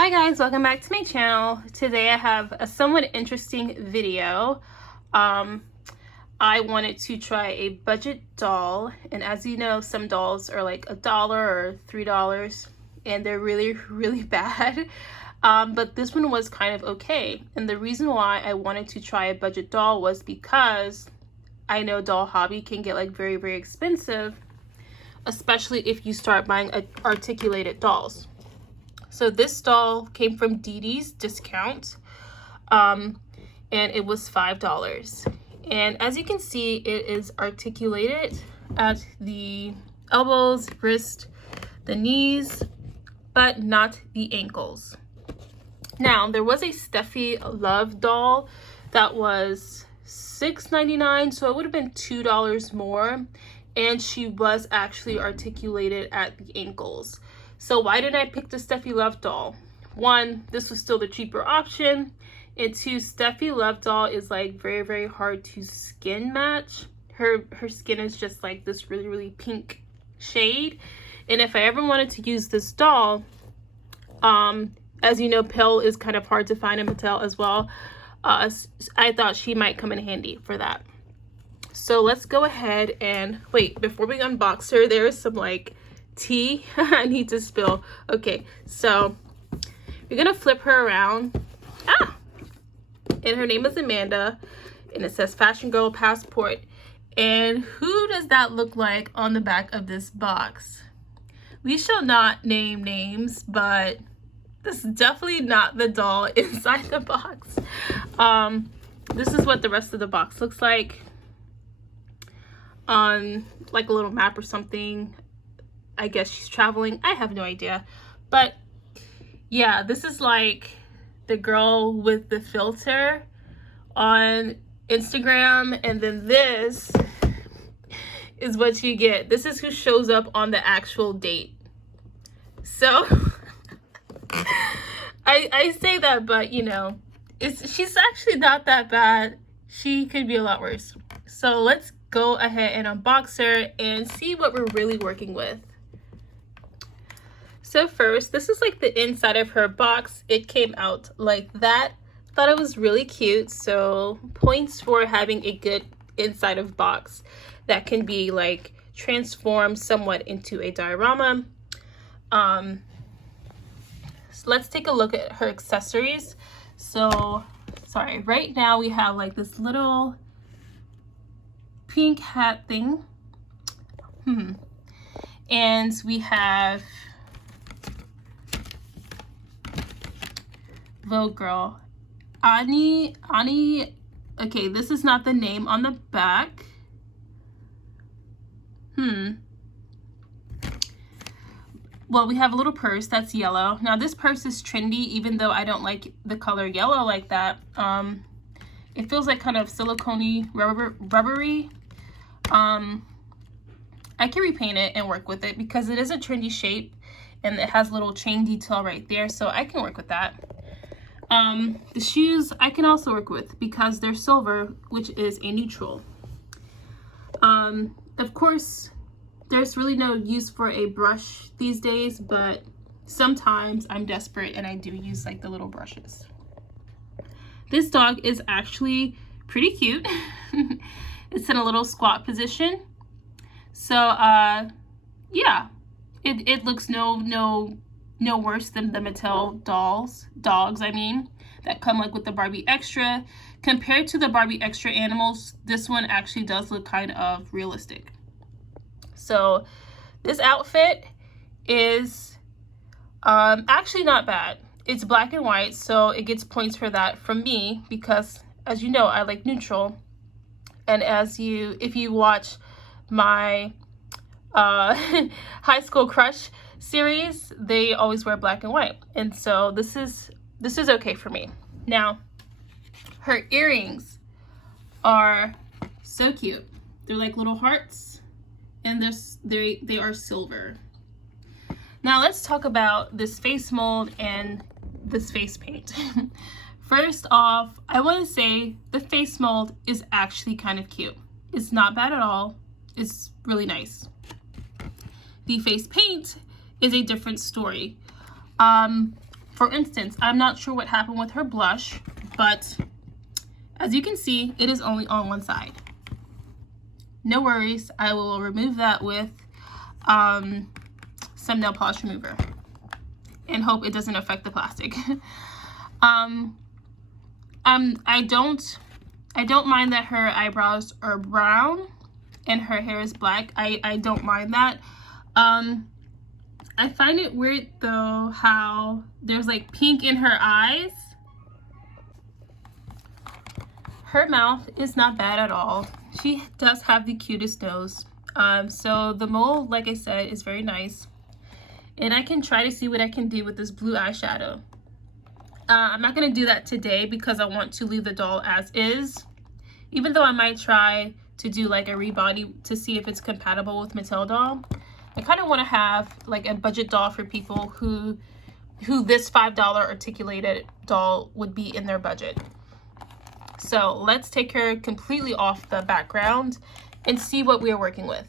Hi guys, welcome back to my channel. Today I have a somewhat interesting video. I wanted to try a budget doll, and as you know, some dolls are like $1 or $3 and they're really bad. But this one was kind of okay, and the reason why I wanted to try a budget doll was because I know Doll Hobby can get like very expensive, especially if you start buying articulated dolls. So this doll came from DD's discount, and it was $5. And as you can see, it is articulated at the elbows, wrist, the knees, but not the ankles. Now, there was a Steffi Love doll that was $6.99, so it would have been $2 more, and she was actually articulated at the ankles. So why did I pick the Steffi Love doll? One, this was still the cheaper option, and two, Steffi Love doll is like very hard to skin match. Her skin is just like this really pink shade, and if I ever wanted to use this doll, as you know, pale is kind of hard to find in Mattel as well. I thought she might come in handy for that. So let's go ahead and wait, before we unbox her, there is some like tea I need to spill. Okay, so you're gonna flip her around. And her name is Amanda, and it says Fashion Girl Passport. And who does that look like on the back of this box? We shall not name names, but this is definitely not the doll inside the box. This is what the rest of the box looks like on like a little map or something. I guess she's traveling. I have no idea. But yeah, this is like the girl with the filter on Instagram. And then this is what you get. This is who shows up on the actual date. So I say that, but you know, she's actually not that bad. She could be a lot worse. So let's go ahead and unbox her and see what we're really working with. So first, this is like the inside of her box. It came out like that. Thought it was really cute. So points for having a good inside of box that can be like transformed somewhat into a diorama. So let's take a look at her accessories. So, sorry, right now we have like this little pink hat thing. And we have Vogue Girl. Ani, okay, this is not the name on the back. Well, we have a little purse that's yellow. Now this purse is trendy, even though I don't like the color yellow like that. It feels like kind of silicone-y, rubbery. I can repaint it and work with it because it is a trendy shape and it has a little chain detail right there, so I can work with that. The shoes I can also work with because they're silver, which is a neutral. Of course, there's really no use for a brush these days, but sometimes I'm desperate and I do use like the little brushes. This dog is actually pretty cute. It's in a little squat position. So, yeah, it looks no worse than the Mattel dogs, I mean, that come like with the Barbie Extra. Compared to the Barbie Extra animals, this one actually does look kind of realistic. So this outfit is actually not bad. It's black and white, so it gets points for that from me because, as you know, I like neutral. And if you watch my High School Crush series, they always wear black and white, and so this is okay for me. Now her earrings are so cute. They're like little hearts, and they are silver. Now let's talk about this face mold and this face paint. First off, I want to say the face mold is actually kind of cute. It's not bad at all. It's really nice. The face paint is a different story. For instance, I'm not sure what happened with her blush, but as you can see, it is only on one side. No worries, I will remove that with some nail polish remover and hope it doesn't affect the plastic. I don't mind that her eyebrows are brown and her hair is black. I don't mind that. I find it weird though how there's like pink in her eyes. Her mouth is not bad at all. She does have the cutest nose. So the mole, like I said, is very nice. And I can try to see what I can do with this blue eyeshadow. I'm not going to do that today because I want to leave the doll as is. Even though I might try to do like a rebody to see if it's compatible with Mattel doll. I kind of want to have like a budget doll for people who this $5 articulated doll would be in their budget. So let's take her completely off the background and see what we are working with.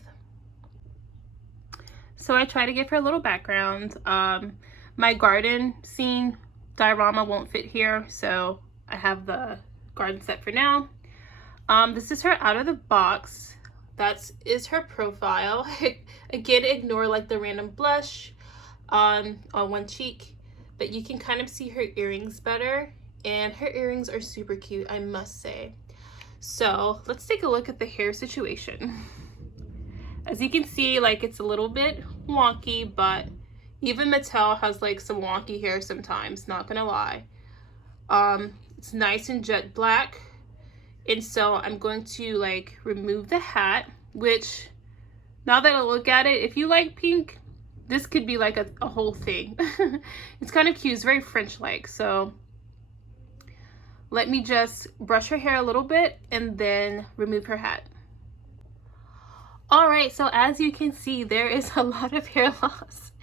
So I try to give her a little background. My garden scene diorama won't fit here, so I have the garden set for now. This is her out of the box. That is her profile. Again, ignore like the random blush on one cheek, but you can kind of see her earrings better, and her earrings are super cute, I must say. So let's take a look at the hair situation. As you can see, like it's a little bit wonky, but even Mattel has like some wonky hair sometimes, not gonna lie. It's nice and jet black. And so I'm going to like remove the hat, which now that I look at it, if you like pink, this could be like a whole thing. It's kind of cute, it's very French-like. So let me just brush her hair a little bit and then remove her hat. All right, so as you can see, there is a lot of hair loss.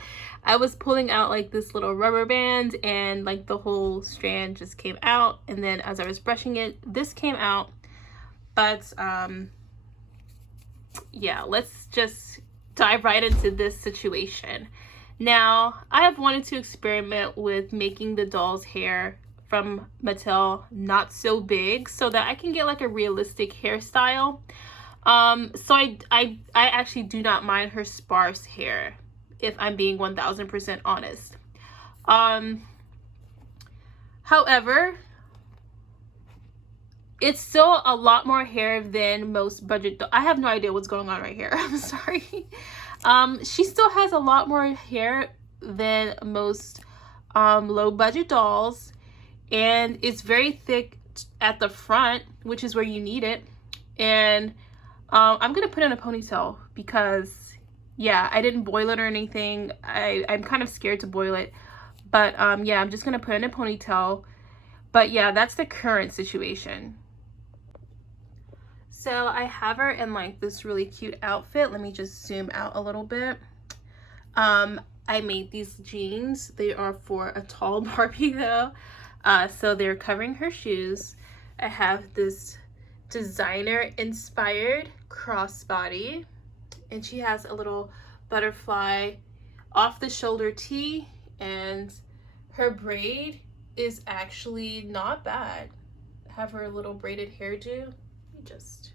I was pulling out like this little rubber band and like the whole strand just came out, and then as I was brushing it, this came out. But yeah, let's just dive right into this situation. Now, I have wanted to experiment with making the doll's hair from Mattel not so big so that I can get like a realistic hairstyle. So I actually do not mind her sparse hair, if I'm being 1000% honest. However, it's still a lot more hair than most budget I have no idea what's going on right here. I'm sorry. She still has a lot more hair than most low budget dolls, and it's very thick at the front, which is where you need it. And I'm gonna put in a ponytail because yeah, I didn't boil it or anything. I'm kind of scared to boil it, but yeah, I'm just gonna put in a ponytail. But yeah, that's the current situation. So I have her in like this really cute outfit. Let me just zoom out a little bit. I made these jeans. They are for a tall Barbie though. So they're covering her shoes. I have this designer inspired crossbody, and she has a little butterfly off the shoulder tee, and her braid is actually not bad. I have her little braided hairdo. Just,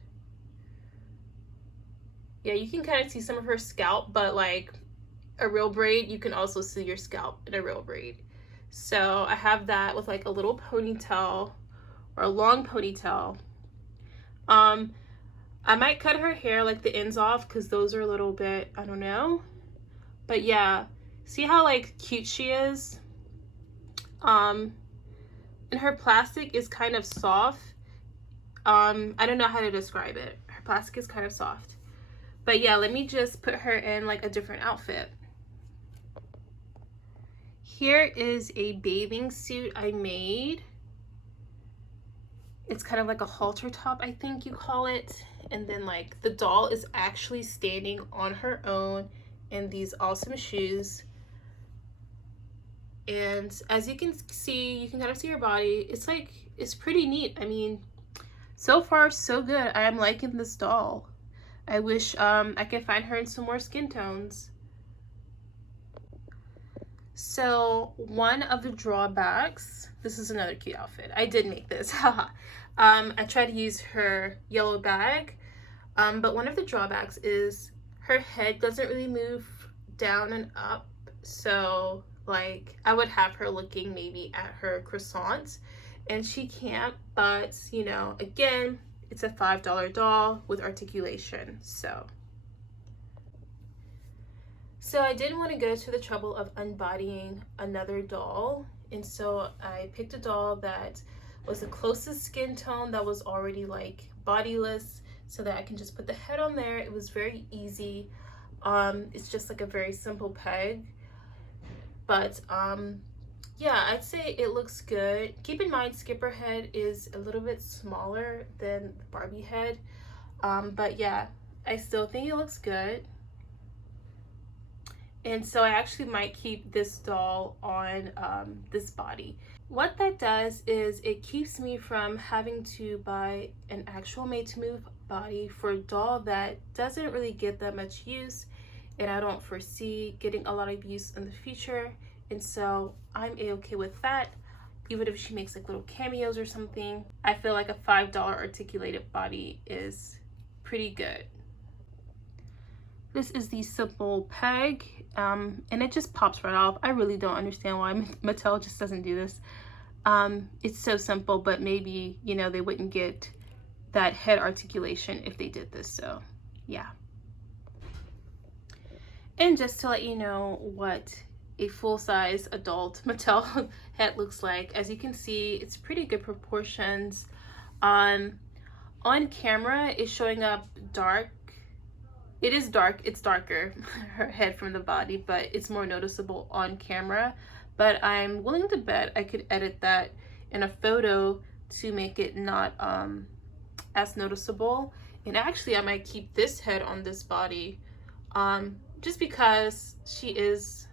yeah, you can kind of see some of her scalp, but like a real braid, you can also see your scalp in a real braid. So I have that with like a little ponytail or a long ponytail. I might cut her hair like the ends off because those are a little bit, I don't know. But yeah, see how like cute she is? And her plastic is kind of soft. I don't know how to describe it. Her plastic is kind of soft. But yeah, let me just put her in like a different outfit. Here is a bathing suit I made. It's kind of like a halter top, I think you call it. And then like the doll is actually standing on her own in these awesome shoes. And as you can see, you can kind of see her body. It's like, it's pretty neat. I mean, so far so good. I am liking this doll. I wish I could find her in some more skin tones. So one of the drawbacks, this is another cute outfit. I did make this. I tried to use her yellow bag, but one of the drawbacks is her head doesn't really move down and up. So like I would have her looking maybe at her croissant, and she can't. But you know, again, it's a $5 doll with articulation. So I didn't want to go to the trouble of unbodying another doll, and so I picked a doll that was the closest skin tone that was already like bodiless, so that I can just put the head on there. It was very easy. It's just like a very simple peg, but yeah, I'd say it looks good. Keep in mind, Skipper head is a little bit smaller than the Barbie head, but yeah, I still think it looks good. And so I actually might keep this doll on this body. What that does is it keeps me from having to buy an actual made-to-move body for a doll that doesn't really get that much use, and I don't foresee getting a lot of use in the future. And so I'm a-okay with that. Even if she makes like little cameos or something, I feel like a $5 articulated body is pretty good. This is the simple peg, and it just pops right off. I really don't understand why Mattel just doesn't do this. It's so simple, but maybe, you know, they wouldn't get that head articulation if they did this, so yeah. And just to let you know what a full-size adult Mattel head looks like, as you can see, it's pretty good proportions. On camera, it's showing up dark. It is dark, it's darker, her head from the body, but it's more noticeable on camera. But I'm willing to bet I could edit that in a photo to make it not as noticeable. And actually, I might keep this head on this body, just because she is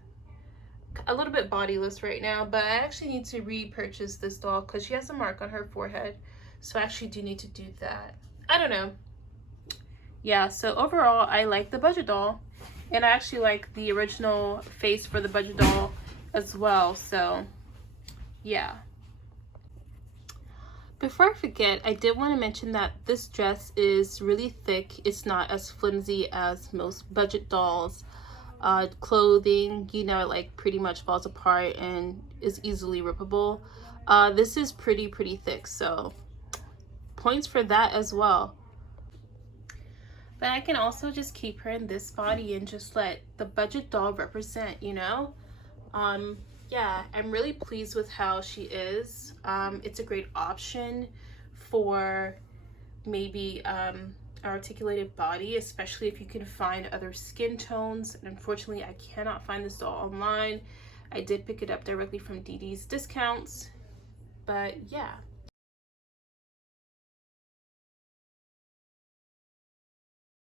a little bit bodiless right now. But I actually need to repurchase this doll because she has a mark on her forehead. So I actually do need to do that. I don't know. Yeah, so overall, I like the budget doll, and I actually like the original face for the budget doll as well, so yeah. Before I forget, I did want to mention that this dress is really thick. It's not as flimsy as most budget dolls. Clothing, you know, it like pretty much falls apart and is easily rippable. This is pretty thick, so points for that as well. But I can also just keep her in this body and just let the budget doll represent, you know? Yeah, I'm really pleased with how she is. It's a great option for maybe an articulated body, especially if you can find other skin tones. And unfortunately, I cannot find this doll online. I did pick it up directly from DD's Discounts. But yeah.